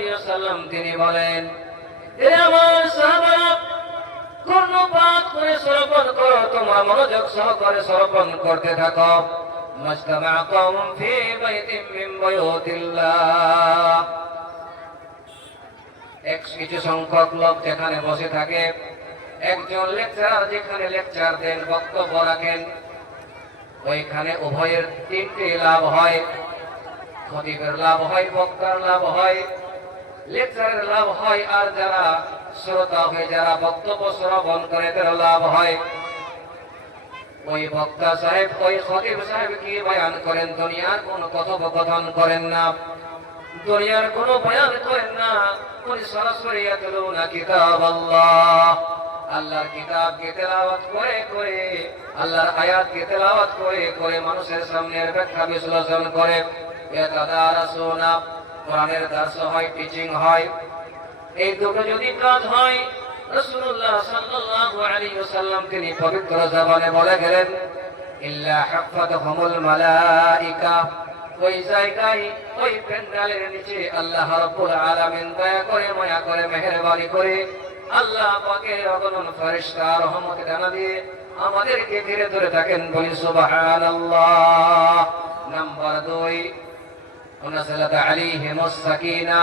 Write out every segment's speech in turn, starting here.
আলাইহি ওয়াসাল্লাম তিনি বলেন, হে আমার সাহাবারা, কর্ণপাত করে শ্রবণ করো, তোমরা মনোযোগ সহকারে শ্রবণ করতে থাকো। মাজতামা কওম ফি বাইতিন মিন বুয়ুতিল্লাহ, কিছু সংখ্যক লোক যেখানে বসে থাকে, একজন লেকচারার যেখানে লেকচার দেন, বক্তব্য রাখেন, ওইখানে উভয়ের তিনটি লাভ হয়। খতিবের লাভ হয়, বক্তার লাভ হয়, লেকচারের লাভ হয়, আর যারা শ্রোতা হয়ে যারা বক্তব্য শ্রবণ করে তার লাভ হয়। ওই বক্তা সাহেব, ওই খতিব সাহেব কি বয়ান করেন? দুনিয়ার কোন কথোপকথন করেন না, দুনিয়ার কোন বয়ান করেন না, উনি সরাসরি ইয়াতলুনা কিতাবাল্লাহ, আল্লাহর কিতাবকে তেলাওয়াত করে করে, আল্লাহর আয়াতকে তেলাওয়াত করে করে মানুষের সামনে ব্যাখ্যা বিশ্লেষণ করে। ইয়াতাদারাসুনা, কোরআনের দার্স হয়, টিচিং হয়। এই দুটো যদি কাজ হয়, রাসূলুল্লাহ সাল্লাল্লাহু আলাইহি ওয়াসাল্লাম তিনি পবিত্র জবানে বলে গেলেন, ইল্লা হাফাতহুমুল মালাইকা, ওই জায়গায় ওই প্যান্ডেলের নিচে আল্লাহ রাব্বুল আলামিন দয়া করে, মায়া করে, মেহেরবানি করে আল্লাহ পাকের অগণন ফেরেশতা রহমত ডানা দিয়ে আমাদেরকে ঘিরে ধরে থাকেন। বলি সুবহানাল্লাহ। নাম্বার 2, নাযালাত আলাইহিমুস সাকিনা,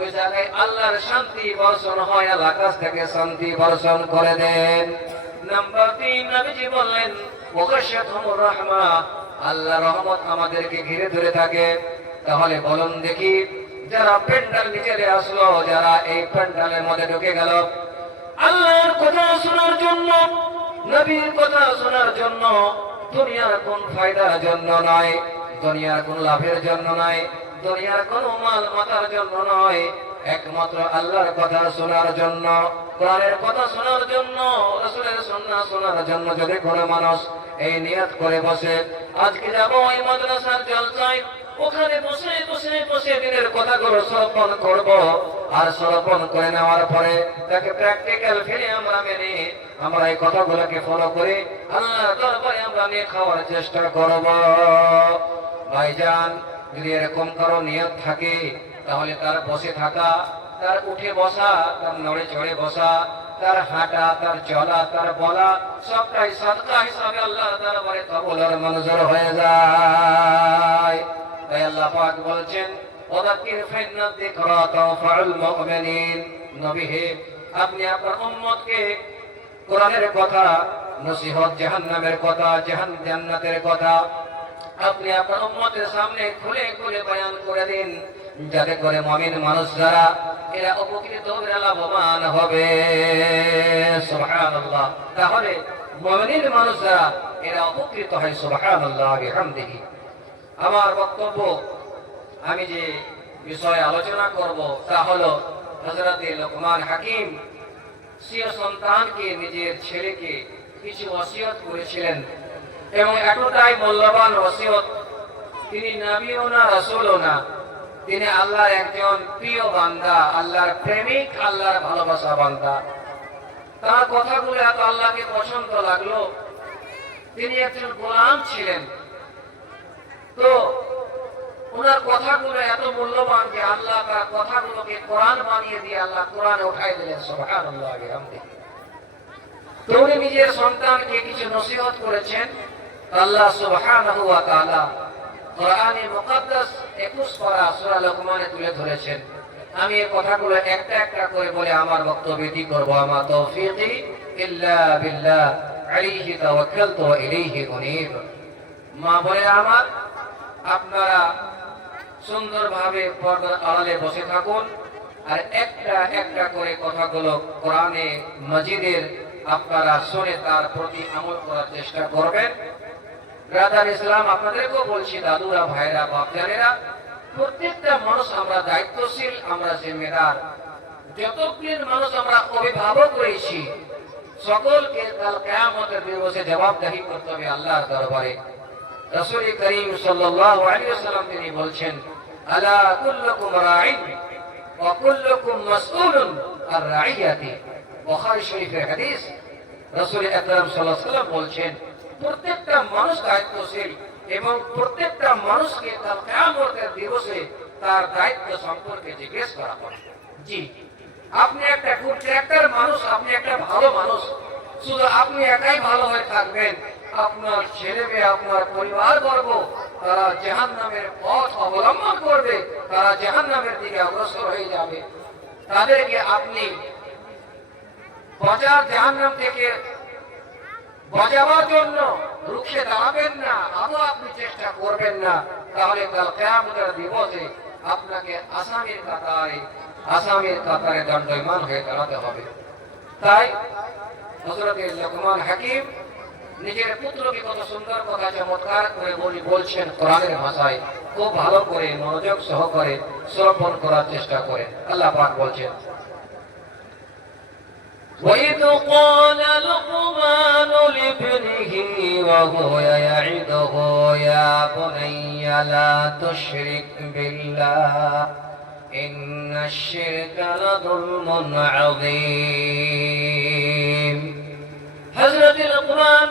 ওই জায়গায় আল্লাহর শান্তি বর্ষণ হয়, আল্লাহ আকাশ থেকে শান্তি বর্ষণ করে দেন। নাম্বার 3, নবীজি বললেন, ওয়াগাশিয়াতুহুর রাহমা, আল্লাহর রহমত আমাদেরকে ঘিরে ধরে থাকে। তাহলে বলুন দেখি, যারা প্যান্ডেল নিচে আসলো, যারা এই প্যান্ডেলের মধ্যে ঢুকে গেল আল্লাহর কথা শোনার জন্য, নবীর কথা শোনার জন্য, দুনিয়ার কোন ফায়দার জন্য নয়, দুনিয়ার কোন লাভের জন্য নয়, দুনিয়ার কোন মাল মাতার জন্য নয়, একমাত্র আল্লাহর কথা শোনার জন্য, কোরআনের কথা শোনার জন্য, রাসূলের সুন্নাহ শোনার জন্য যদি কোনো মানুষ এই নিয়ত করে বসে, আজকে যাবো ওই মাদ্রাসার জলসায়, ওখানে বসে বসে বসে দিনের কথাগুলো শ্রবণ করব, আর শ্রবণ করে নেওয়ার পরে তাকে প্র্যাকটিক্যাল ফিরে আমরা মেনে আমরা এই কথাগুলোকে ফলো করে আল্লাহর দরবারে আমরা নিয়ে খাওয়ার চেষ্টা করব। ভাইজান, যদি এরকম কারো নিয়ত থাকে, তাহলে তার বসে থাকা, তার উঠে বসা, তার নড়ে চড়ে বসা, তার হাঁটা, তার চলা, তার বলা, সবটাই সাদকা হিসাবে আল্লাহর দরবারে কবুল আর মঞ্জুর হয়ে যায়। তাই আল্লাহ পাক বলছেন, ওয়াদাক্কির ফাইন্না যিকরা তানফাউল মুমিনিন, নবী হে, আপনি আপনার উম্মতকে কোরআনের কথা, নসিহত, জাহান্নামের কথা, জান্নাতের কথা আপনি আপনার উম্মতের সামনে খুলে খুলে বয়ান করে দিন, যাতে করে মুমিন মানুষ যারা এরা উপকৃত হবে, লাভবান হবে। সুবহানাল্লাহ। তাহলে মুমিন মানুষ যারা এরা উপকৃত হয়। সুবহানাল্লাহ বিহামদিহি। আমার বক্তব্য, আমি যে বিষয়ে আলোচনা করব তা হলো হযরত লোকমান হাকিম স্বীয় সন্তানকে, নিজের ছেলেকে কিছু ওসিয়ত করেছিলেন, এবং এতটাই মূল্যবান ওসিয়ত, তিনি নবীও না, রাসূলও না, তিনি আল্লাহর একজন প্রিয় বান্দা, আল্লাহর প্রেমিক, আল্লাহর ভালোবাসা বান্দা। তার কথাগুলো এত আল্লাহকে পছন্দ লাগলো। তিনি একজন গোলাম ছিলেন, তো ওনার কথাগুলো এত মূল্যবান যে আল্লাহ তার কথাগুলোকে কোরআন বানিয়ে দিয়ে আল্লাহ কোরআনে উঠাই দিলেন। সুবহানাল্লাহ বিহামদিহি। তো উনি নিজের সন্তানকে কিছু নসিহত করেছেন। আল্লাহ সুবহানাহু ওয়া তাআলা কোরআনে মুকদ্দাস 21 পারা সূরা লোকমানে তুলে ধরেছেন। আমি এই কথাগুলো একটা একটা করে বলে আমার বক্তব্যটি করব। আমার তৌফিকি ইল্লা বিল্লাহ, আলাইহি তাওয়াক্কালতু ওয়া ইলাইহি উনীব। মা বলে আমার, আপনারা সুন্দরভাবে পর্দার আড়ালে বসে থাকুন, আর একটা একটা করে কথাগুলো কোরআনে মাজিদের আপনারা শুনে তার প্রতি আমল করার চেষ্টা করবেন। ব্রাদার ইসলাম, আপনাদেরকেও বলছি, দাদুরা, ভাইরা, বাপজানেরা, প্রত্যেকটা মানুষ আমরা দায়িত্বশীল, আমরা জিম্মেদার। যতগুলো মানুষ আমরা অভিভাবক রয়েছি, সকলকে কাল কিয়ামতের দিবসে জবাবদিহি করতে হবে আল্লাহর দরবারে। রাসূল করিম সাল্লাল্লাহু আলাইহি ওয়াসাল্লাম তিনি বলছেন, আলা কুল্লুকুম রাঈন ওয়া কুল্লুকুম মাসউলুন আর রাঈয়াতি। বুখারী শরীফের হাদিস। রাসূল আকরাম সাল্লাল্লাহু আলাইহি ওয়াসাল্লাম বলছেন, প্রত্যেকটা মানুষ দায়িত্বশীল, এবং প্রত্যেকটা মানুষকে কাল কিয়ামতের দিবসে তার দায়িত্ব সম্পর্কে জিজ্ঞেস করা হবে। জি, আপনি একটা গুড ক্যারেক্টার মানুষ, আপনি একটা ভালো মানুষ, শুধু আপনি একাই ভালো হয়ে থাকবেন, আপনার ছেলে মেয়ে, আপনার পরিবার বর্গ তারা জাহান্নামের পথ অবলম্বন করবে, তারা জাহান্নামের দিকে অগ্রসর হয়ে যাবে। তাদেরকে আপনি জাহান্নাম থেকে বাঁচাবার জন্য রুখে দাঁড়াবেন না, আদৌ আপনি চেষ্টা করবেন না, তাহলে কাল কিয়ামতের দিবসে আপনাকে আসামির কাতারে দণ্ডায়মান হয়ে দাঁড়াতে হবে। তাই হযরত লোকমান হাকিম নিজের পুত্রকে কত সুন্দর কথা চমৎকার করে বলছেন কোরআনের ভাষায়, খুব ভালো করে মনোযোগ সহকারে শ্রবণ করার চেষ্টা করেন। আল্লাহ পাক বলছেন, وَإِذْ قَالَ لُقْمَانُ لِابْنِهِ وَهُوَ يَعِظُهُ يَا بُنَيَّ لَا تُشْرِكْ بِاللَّهِ إِنَّ الشِّرْكَ لَظُلْمٌ عَظِيمٌ। হযরত লুকমান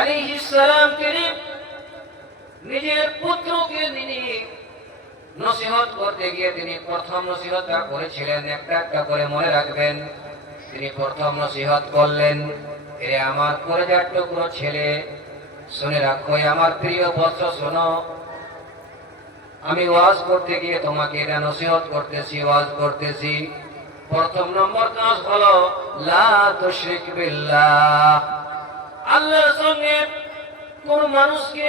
আলাইহিস সালাম তিনি নিজের পুত্রকে নসিহত করতে গিয়ে তিনি প্রথম নসিহতটা করেছিলেন, একটা একটা করে মনে রাখবেন। তিনি প্রথম নসিহত করলেন, এ আমার কলেজার টুকরো ছেলে, শুনে রাখো, আমার প্রিয় বৎস, শোনো, আমি ওয়াজ করতে গিয়ে তোমাকে এটা নসিহত করতেছি, ওয়াজ করতেছি। প্রথম নম্বর কাজ হলো লা তুশরিক বিল্লাহ, আল্লাহর সঙ্গে কোন মানুষকে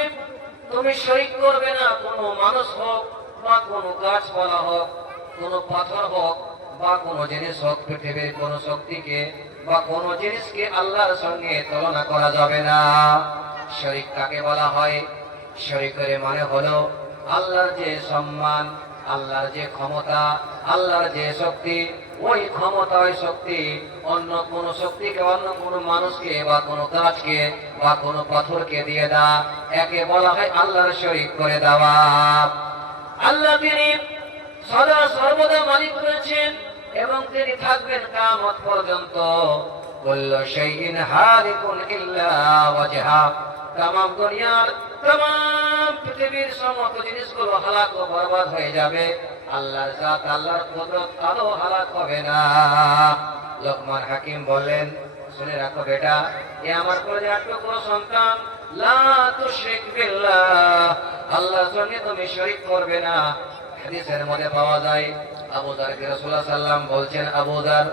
তুমি শরীক করবে না। কোন মানুষ হোক বা কোন গাছপালা হোক, কোন পাথর হোক বা কোন জিনিস হোক, পৃথিবীর কোন শক্তিকে বা কোন জিনিসকে আল্লাহর সঙ্গে তুলনা করা যাবে না। শরীক কাকে বলা হয়? শরীকের মানে হলো আল্লাহর যে সম্মান, আল্লাহর যে ক্ষমতা, আল্লাহর যে শক্তি, ওই ক্ষমতা, ওই শক্তি অন্য কোন শক্তিকে, অন্য কোন মানুষকে বা কোন গাছকে বা কোন পাথরকে দিয়ে দেওয়া, একে বলা হয় আল্লাহর শরীক করে দেওয়া। আল্লাহ তিনি সদা সর্বদা মালিক রয়েছেন এবং তিনি থাকবেন কিয়ামত পর্যন্ত। কুল্লু শাইইন হালিকুন ইল্লা ওয়াজহা, তামাম দুনিয়ার তামাম পৃথিবীর সমস্ত জিনিসগুলো হালাক ও বরবাদ হয়ে যাবে, আল্লাহর জাত, আল্লাহর কুদরত আদৌ হালাক হবে না। লোকমান হাকিম বললেন, শুনে রাখো বেটা, এ আমার কলেজার টুকরো সন্তান, লা তুশরিক বিল্লাহ, আল্লাহর সঙ্গে তুমি শরীক করবে না। হাদিসের মধ্যে পাওয়া যায়, আবু যারকে রাসূলুল্লাহ সাল্লাল্লাহু আলাইহি ওয়াসাল্লাম বলছেন, আবু যার,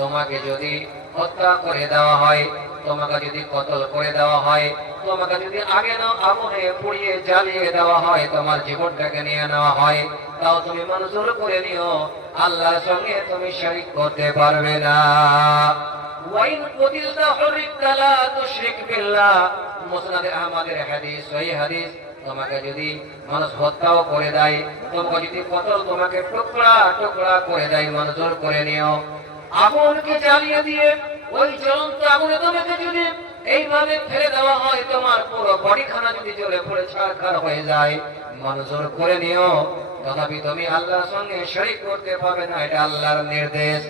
তোমাকে যদি হত্যা করে দেওয়া হয়, তোমাকে যদি কতল করে দেওয়া হয়, তোমাকে যদি আগুনে পুড়িয়ে জ্বালিয়ে দেওয়া হয়, তোমার জীবনটাকে নিয়ে নেওয়া হয়, তাও তুমি মঞ্জুর করে নিও, আল্লাহর সঙ্গে তুমি শরীক করতে পারবে না। ওয়াইন কুতিলতা হুরিকতা লা তুশরিক বিল্লাহ, মুসনাদ আহমদের হাদিস, সহিহ হাদিস। তোমাকে যদি মানুষ হত্যাও করে দেয়, তোমাকে যদি কতল, তোমাকে টুকরা টুকরা করে দেয়, মঞ্জুর করে নিও। আগুনকে জ্বালিয়ে দিয়ে ওই জ্বলন্ত আগুনে তোমাকে যদি এইভাবে ফেলে দেওয়া হয়, তোমার পুরো বডিখানা যদি জ্বলে পড়ে ছারখার হয়ে যায়, মঞ্জুর করে নিও, তথাপি তুমি আল্লাহর সঙ্গে শরীক করতে পারবে না। এটা আল্লাহর নির্দেশ।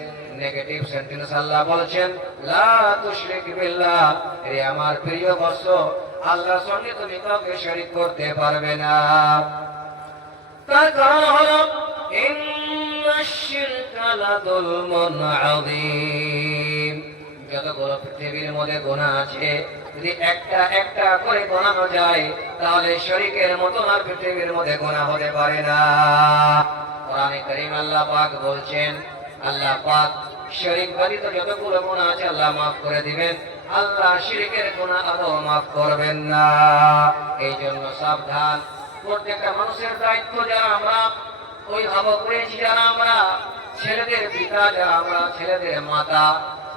নেগেটিভ সেন্টেন্স আল্লাহ বলছেন, লা তুশরিক বিল্লাহ, এ আমার প্রিয় বৎস, আল্লাহর সঙ্গে তুমি কাউকে শরীক করতে পারবে না। তার কারণ হলো ইন্নাশ শিরকা লাযুলমুন আযীম, যতগুলো পৃথিবীর মধ্যে গুনাহ আছে, যদি একটা একটা করে গোনানো যায়, তাহলে শরীকের মতো আর পৃথিবীর মধ্যে গুনাহ হতে পারে না। কোরআনে কারীম আল্লাহ পাক বলছেন, আল্লাহ পাক শরীক ব্যতীত যতগুলো গুনাহ আছে আল্লাহ মাফ করে দিবেন, আল্লাহ শিরকের গুনাহ আদৌ মাফ করবেন না। এই জন্য সাবধান, প্রত্যেকটা মানুষের দায়িত্ব, যারা আমরা অভিভাবক রয়েছি, যারা আমরা ছেলেদের পিতা, যারা আমরা ছেলেদের মাতা,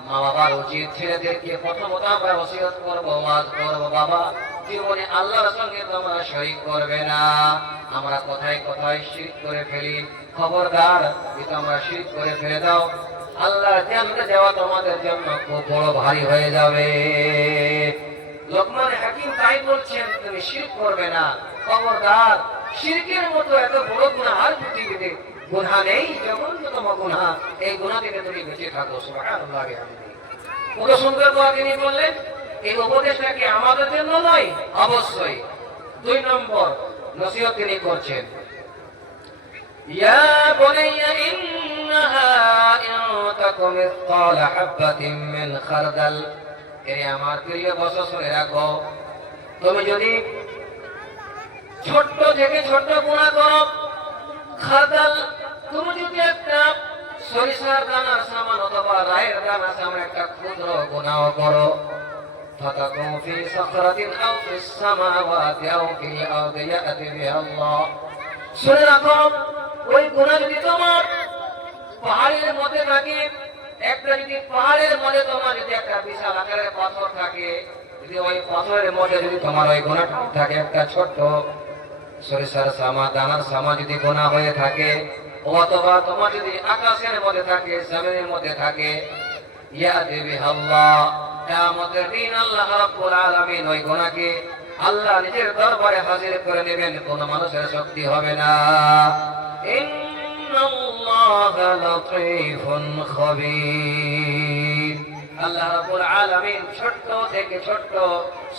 মা বাবার উচিত ছেলেদেরকে প্রথমত আমরা ওসিয়ত করবো, ওয়াজ করবো, বাবা জীবনে আল্লাহর সঙ্গে তোমরা শরীক করবে না। আমরা কোথায় কোথায় শিরক করে ফেলি, খবরদার, যদি তোমরা শিরক করে ফেলে দাও, আল্লাহর জান্নাতে যাওয়া তোমাদের জন্য খুব বড় ভারী হয়ে যাবে। লোকমান হাকিম তাই বলছেন, তুমি শিরক করবে না, খবরদার। শিরকের মতো এত বড় গুনাহ আর পৃথিবীতে গুনাহ নেই, জঘন্যতম গুনাহ, এই গুনাহ থেকে তুমি বেঁচে থাকো। সুবহানাল্লাহ। কত সুন্দর কথা তিনি বললেন। এই উপদেশটা কি আমাদের জন্য নয়? অবশ্যই। 2 নম্বর নসিহত তিনি করছেন, ইয়া বুনাইয়া ইন্নাহা ইন তাকুম মিসকাল হাববাতিন মিন খারদাল, এ আমার প্রিয় বৎস শুনে রাখো, তুমি যদি ছোট্ট থেকে ছোট্ট গুনাহ করো, খারদাল, তুমি যদি একটা সরিষার দানার সমান অথবা রায়ের দানার সমান একটা ক্ষুদ্র গুনাহ করো, ফাতাকুম ফি সাখরাতিন আও ফিস সামাওয়াতি আও ফিল আরদি ইয়াতি বিহা আল্লাহ, শুনে রাখো, ওই গুনাহ যদি তোমার পাহাড়ের মধ্যে থাকে, একটা যদি পাহাড়ের মধ্যে তোমার যদি একটা বিশাল আকারের পাথর থাকে, যদি ওই পাথরের মধ্যে যদি তোমার ওই গুনাহটা থাকে, একটা ছোট্ট সরিষার সামা দানার সামা যদি গুনাহ হয়ে থাকে, অথবা তোমার যদি আকাশের মধ্যে থাকে, জমিনের মধ্যে থাকে, ইয়াতি বিহা আল্লাহ, কিয়ামতের দিন আল্লাহ রাব্বুল আলামিন ওই গুনাহকে আল্লাহ নিজের দরবারে হাজির করে নেবেন, কোনো মানুষের শক্তি হবে না। ইন্নাল্লাহা লাতীফুন খাবীর, আল্লাহ রাব্বুল আলামিন ছোট্ট থেকে ছোট্ট,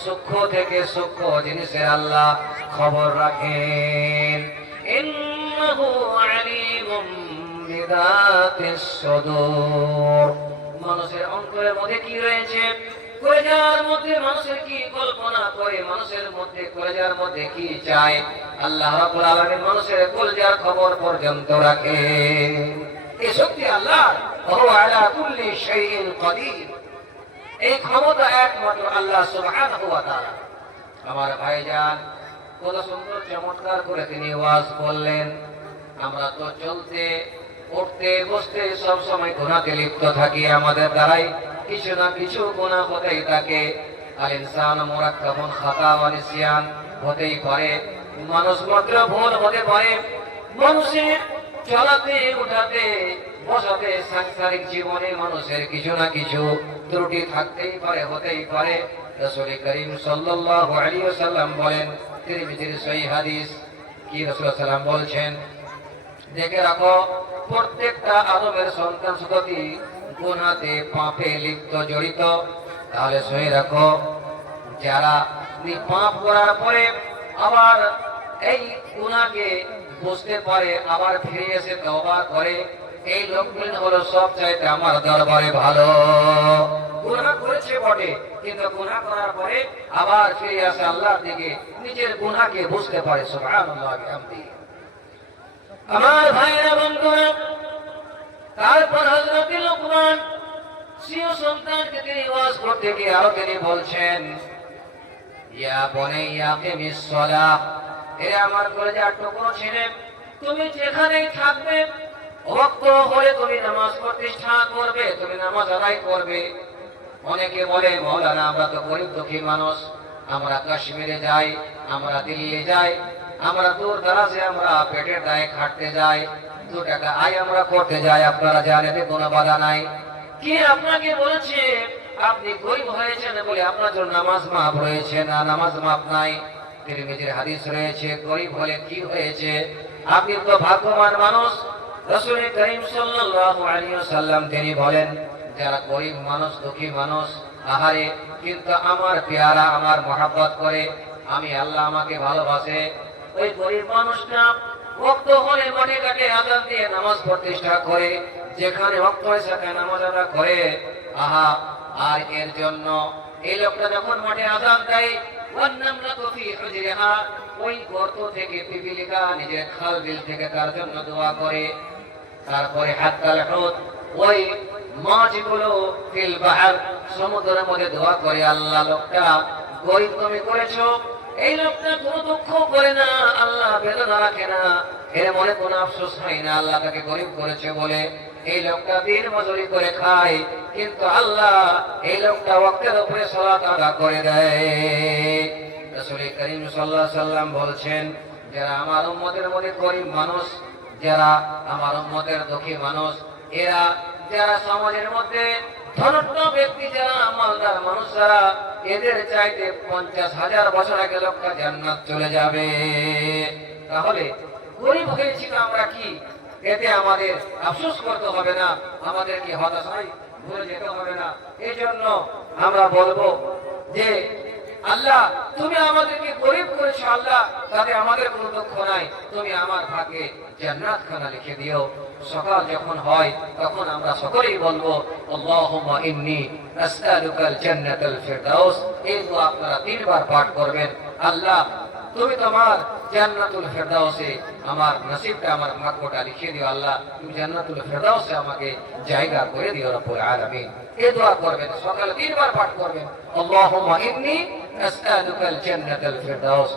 সূক্ষ্ম থেকে সূক্ষ্ম জিনিসের আল্লাহ খবর রাখেন। ইন্নাহু আলীমুম বিযাতিস সুদূর, মানুষের অন্তরের মধ্যে কি রয়েছে, কলেজার মধ্যে মানুষের কি কল্পনা করে, মানুষের মধ্যে কলেজার মধ্যে কি চায়, আল্লাহ রাব্বুল আলামিন মানুষের কলেজার খবর পর্যন্ত রাখে। এই শক্তি আল্লাহ, ওয়া আলা কুল্লি শাইইন কাদির, এই ক্ষমতা একমাত্র আল্লাহ সুবহানাহু ওয়া তাআলা। আমার ভাইজান, কত সুন্দর চমৎকার করে তিনি ওয়াজ করলেন। আমরা তো চলতে উঠতে বসতে সব সময় গুনাহে লিপ্ত থাকি, আমাদের দ্বারাই কিছু না কিছু গুনাহ হতেই থাকে। আল ইনসানু মুরাক্কাবুন খাতা ওয়া নিসিয়ান, হতেই পারে, মানুষ মাত্র ভুল হতে পারে, মানুষের চলাতে উঠাতে বসাতে সাংসারিক জীবনে মানুষের কিছু না কিছু ত্রুটি থাকতেই পারে, হতেই পারে। রাসূল করিম সাল্লাল্লাহু আলাইহি ওয়াসাল্লাম বলেন, তিরমিজির সহিহ হাদিস, কি রাসূল সাল্লাল্লাহু বলছেন, দেখে রাখো, প্রত্যেকটা আদমের সন্তান সন্ততি গুনাহতে পাপে লিপ্ত জড়িত। তাহলে শুনে রাখো, যারা পাপ করার পরে আবার এই গুনাহকে বুঝতে পারে, আবার ফিরে এসে তওবা করে, এই লোকগুলো হলো সব চাইতে আমার দরবারে ভালো। গুনাহ করেছে বটে, কিন্তু গুনাহ করার পরে আবার ফিরে আসে আল্লাহর দিকে, নিজের গুনাহকে বুঝতে পারে। সুবহানাল্লাহ বিহামদিহি। আমার ভাইরা বন্ধুরা, তারপর হযরত লুকমান সিও সন্তানকে তিনি ওয়াজ করতে গিয়ে আরো তিনি বলছেন, ইয়া বুনাইয়া কিমিস সালাহ, হে আমার কলেজার টুকরো ছেলে, তুমি যেখানেই থাকবে, ওয়াক্ত হলে তুমি নামাজ প্রতিষ্ঠা করবে, তুমি নামাজ আদায় করবে। অনেকে বলে, মাওলানা আমরা তো গরিব দুঃখী মানুষ, আমরা কাশ্মীরে যাই, আমরা দিল্লি যাই, আমরা দূর দারাজে আমরা পেটের দায়ে খাটতে যাই, 2 টাকা আয় আমরা করতে যাই, আপনারা জানেন এতে কোনো বাধা নাই। কি আপনাকে বলেছে আপনি গরিব হয়েছেন বলে আপনার জন্য নামাজ মাফ হয়েছে? না, নামাজ মাফ নাই। তিরমিজির হাদিস রয়েছে, গরিব হলে কি হয়েছে, আপনি তো ভাগ্যবান মানুষ। রাসূল করিম সাল্লাল্লাহু আলাইহি ওয়াসাল্লাম তিনি বলেন, যারা গরিব মানুষ, দুঃখী মানুষ, আহারে কিন্তু আমার পেয়ারা আমার মহব্বত করে, আমি আল্লাহ আমাকে ভালোবাসে, ওই গরিব মানুষটা ওয়াক্ত হলে মাঠে ঘাটে আযান দিয়ে নামাজ প্রতিষ্ঠা করে, যেখানে ওয়াক্ত হয় সেখানে নামাজ আদা করে। আহা, আর এর জন্য এই লোকটা যখন মাঠে আযান দেয়, ওয়ান্নামলাতু ফি হুজরিহা, ওই গর্ত থেকে পিপিলিকা নিজের খাল বিল থেকে তার জন্য দোয়া করে। তারপরে হাত্তাল হুত, ওই মাছগুলো ফিল বাহর, সমুদ্রের মধ্যে দোয়া করে, আল্লাহ লোকটা গরিব তুমি করেছো। এই লোকটা কোনো দুঃখ করে না, আল্লাহ বেদনা রাখে না, এর মনে কোনো আফসোস হয় না আল্লাহ তাকে গরিব করেছে বলে। এই লোকটা দিন মজুরি করে খায়, কিন্তু আল্লাহ এই লোকটা ওয়াক্তের উপরে সালাত আদা করে দেয়। রাসূল করিম সাল্লাল্লাহু আলাইহি ওয়াসাল্লাম বলছেন, যারা আমার উম্মতের মধ্যে গরিব মানুষ, যারা আমার উম্মতের দুঃখী মানুষ, এরা যারা সমাজের মধ্যে ধনট্ট ব্যক্তি, যারা মালদার মানুষ, যারা এদের চাইতে 50,000 বছর আগে লোকটা জান্নাত চলে যাবে। তাহলে গরিব হয়েছি তো আমরা কি, এতে আমাদের আফসোস করতে হবে না, আমাদেরকে হতাশায় ভুলে যেতে হবে না। এই জন্য আমরা বলবো যে আল্লাহ তুমি আমাদেরকে গরিব করেছো আল্লাহ, তাতে আমাদের কোনো দুঃখ নাই, তুমি আমার ভাগ্যে জান্নাত খানা লিখে দিও। সকাল যখন হয় তখন আমরা সকলেই বলবো আল্লাহুম্মা ইন্নী আসআলুকাল জান্নাতাল ফিরদাউস। এই দোয়া আপনারা 3 বার পাঠ করবেন। আল্লাহ তুমি তোমার জান্নাতুল ফিরদাউসে আমার নসিবটা, আমার ভাগ্যটা লিখে দিও। আল্লাহ তুমি জান্নাতুল ফিরদাউসে আমাকে জায়গা করে দিও রব্বুল আলামিন। এই দোয়া করবেন, সকালে 3 বার পাঠ করবেন আল্লাহুম্মা ইন্নী আসআলুকাল জান্নাতাল ফিরদাউস।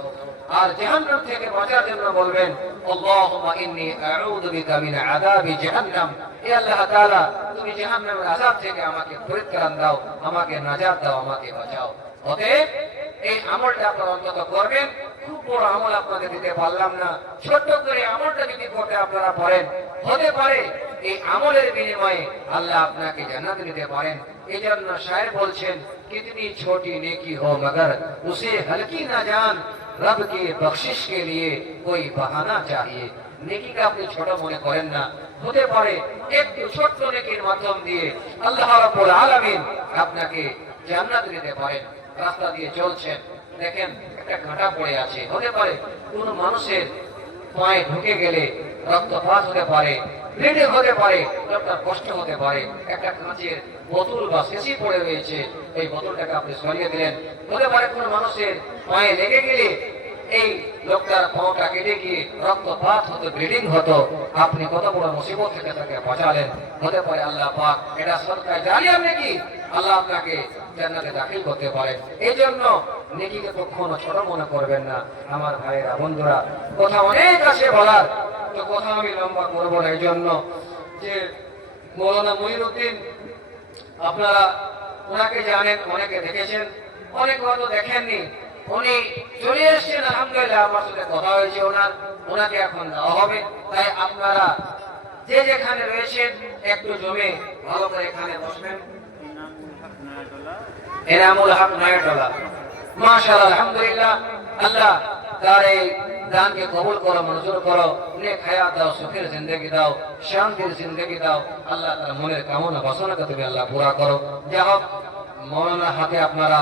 আর জাহান্নাম থেকে বাঁচার জন্য বলবেন আল্লাহুম্মা ইন্নী আউযু বিকা মিন আযাবি জাহান্নাম। হে আল্লাহ তাআলা তুমি জাহান্নামের আযাব থেকে আমাকে পরিত্রাণ দাও, আমাকে নাজাত দাও, আমাকে বাঁচাও। অতএব এই আমলটা আপনারা অন্তত করবেন। খুব বড় আমল আপনাদের দিতে পারলাম না, ছোট্ট করে আমলটা যদি করতে আপনারা পারেন, হতে পারে এই আমলের বিনিময়ে আল্লাহ আপনাকে জান্নাত দিতে পারেন। এই জন্য শায়ের বলছেন कितनी छोटी नेकी हो मगर उसे हल्की ना जान, रब के बख्शिश के लिए कोई बहाना चाहिए। নেকিকে আপনি ছোট মনে করেন না, হতে পারে একটু ছোট্ট নেকির মাধ্যম দিয়ে আল্লাহ রাব্বুল আলামিন আপনাকে জান্নাত দিতে পারেন। রাস্তা দিয়ে চলছেন, দেখেন একটা কাঁটা পড়ে আছে, হতে পারে কোন মানুষের পায়ে ঢুকে গেলে রক্তপাত হতে পারে, ব্লিডিং হতে পারে, আপনার কষ্ট হতে পারে। একটা কাঁচের বোতল বা শিশি পড়ে রয়েছে, এই বোতলটাকে আপনি সরিয়ে দিলেন। হতে পারে কোন মানুষের পায়ে লেগে গেলে এই লোকটার পাটা কেটে গিয়ে রক্তপাত হতো, ব্লিডিং হতো, আপনি কত বড় মুসিবত থেকে তাকে বাঁচালেন। হতে পারে আল্লাহ পাক এটা সদকায়ে জারিয়া নেকি, আল্লাহ আপনাকে জান্নাতে দাখিল করতে পারেন। এই জন্য নেকিকে কখনো ছোট মনে করবেন না আমার ভাইয়েরা বন্ধুরা। কথা অনেক আছে বলার, তো কথা আমি লম্বা করবো না। এই জন্য যে মৌলানা মুঈনুদ্দিন, আপনারা ওনাকে জানেন, অনেকে দেখেছেন, অনেক হয়তো দেখেননি। উনি চলে এসেছেন, আলহামদুলিল্লাহ আমার সাথে কথা হয়েছে ওনাকে এখন দেওয়া হবে। তাই আপনারা যে যেখানে রয়েছেন একটু জমে ভালো করে এখানে বসবেন। এনামুল হক নয়াটোলা, মাশাআল্লাহ, আলহামদুলিল্লাহ। আল্লাহ তার এই দানকে কবুল করো, মঞ্জুর করো, নেক হায়াত দাও, সুখের জিন্দেগি দাও, শান্তির জিন্দেগি দাও। আল্লাহ তার মনের কামনা বাসনাকে তুমি আল্লাহ পুরা করো। যা হোক, মৌলানার হাতে আপনারা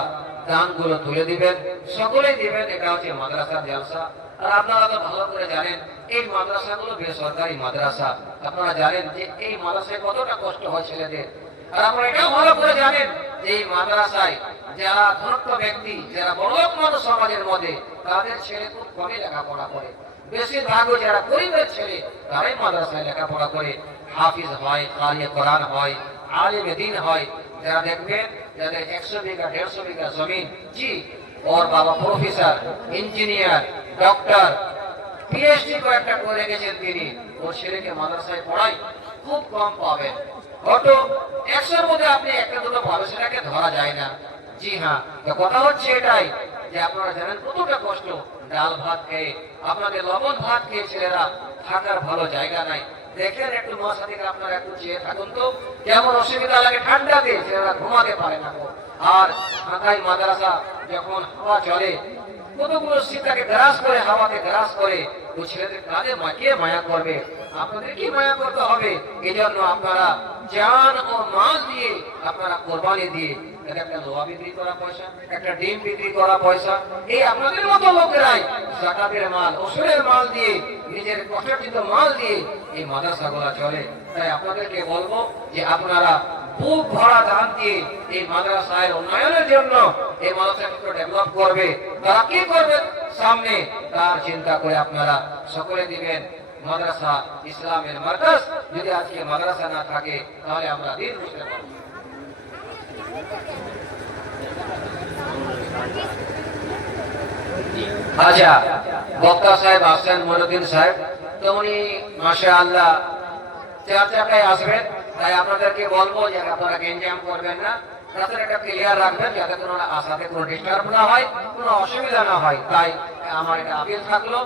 দানগুলো তুলে দিবেন, সকলেই দিবেন। এটা হচ্ছে মাদ্রাসার জলসা। আর আপনারা তো ভালো করে জানেন এই মাদ্রাসাগুলো বেসরকারি মাদ্রাসা। আপনারা জানেন যে এই মাদ্রাসায় কতটা কষ্ট হয় ছেলেদের। আর আপনারা এটাও ভালো করে জানেন যে এই মাদ্রাসায় যারা ধনত্ব ব্যক্তি, যারা বড় মানুষ সমাজের মধ্যে, তাদের ছেলে খুব কমই লেখাপড়া করে। বেশিরভাগই যারা গরিবের ছেলে তারাই মাদ্রাসায় লেখাপড়া করে, হাফিজ হয়, কারি কোরআন হয়, আলিমে দ্বীন হয়। যারা দেখবেন যাদের 100 বিঘা 150 বিঘা জমিন, জি, ওর বাবা প্রফেসর, ইঞ্জিনিয়ার, ডক্টর, পিএইচডি কয়েকটা করে গেছেন তিনি, ওর ছেলেকে মাদ্রাসায় পড়ায়, খুব কম পাবেন। হয়তো 100-র মধ্যে আপনি একটা দুটো পাবেন, সেটাকে ধরা যায় না। জি হ্যাঁ, কথা হচ্ছে এটাই যে আপনারা জানেন কতটা কষ্ট। ডাল ভাত খেয়ে, আপনাদের লবণ ভাত খেয়ে ছেলেরা থাকার ভালো জায়গা নাই। দেখেন একটু মশা থেকে আপনারা একটু চেয়ে থাকুন তো কেমন অসুবিধা লাগে ঠান্ডাতে, ছেলেরা ঘুমাতে পারে না। আর ঢাকায় মাদ্রাসা যখন হাওয়া চলে, কতগুলো শীতটাকে গ্রাস করে, হাওয়াকে গ্রাস করে, ওই ছেলেদের কাঁধে কে মায়া করবে? আপনাদের কি মায়া করতে হবে? এই জন্য আপনারা জান ও মাল দিয়ে, আপনারা কোরবানি দিয়ে, একটা লোহা বিক্রি করা পয়সা, একটা ডিম বিক্রি করা পয়সা, এই আপনাদের মতো লোকেরাই জাকাতের মাল, ওসুরের মাল দিয়ে, নিজের কষ্টার্জিত মাল দিয়ে এই মাদ্রাসাগুলো চলে। তাই আপনাদেরকে বলবো যে আপনারা বুক ভরা দান দিয়ে এই মাদ্রাসার উন্নয়নের জন্য, এই মাদ্রাসাকে ডেভেলপ করবে, তারা কি করবে সামনে তার চিন্তা করে আপনারা সকলে দিবেন। মাদ্রাসা ইসলামের মার্কাজ, যদি আজকে মাদ্রাসা না থাকে তাহলে আমরা দিন বুঝতে পারবো। আচ্ছা, বক্তা সাহেব আসছেন, মনুদ্দিন সাহেব, তো উনি মাশাআল্লাহ 4 চাকায় আসবেন। তাই আপনাদেরকে বলবো যে আপনারা গেঞ্জাম করবেন না, রাস্তাটা ক্লিয়ার রাখবেন, যাতে কোনো আসাতে কোনো ডিস্টার্ব না হয়, কোনো অসুবিধা না হয়। তাই আমার এটা আপিল থাকলো।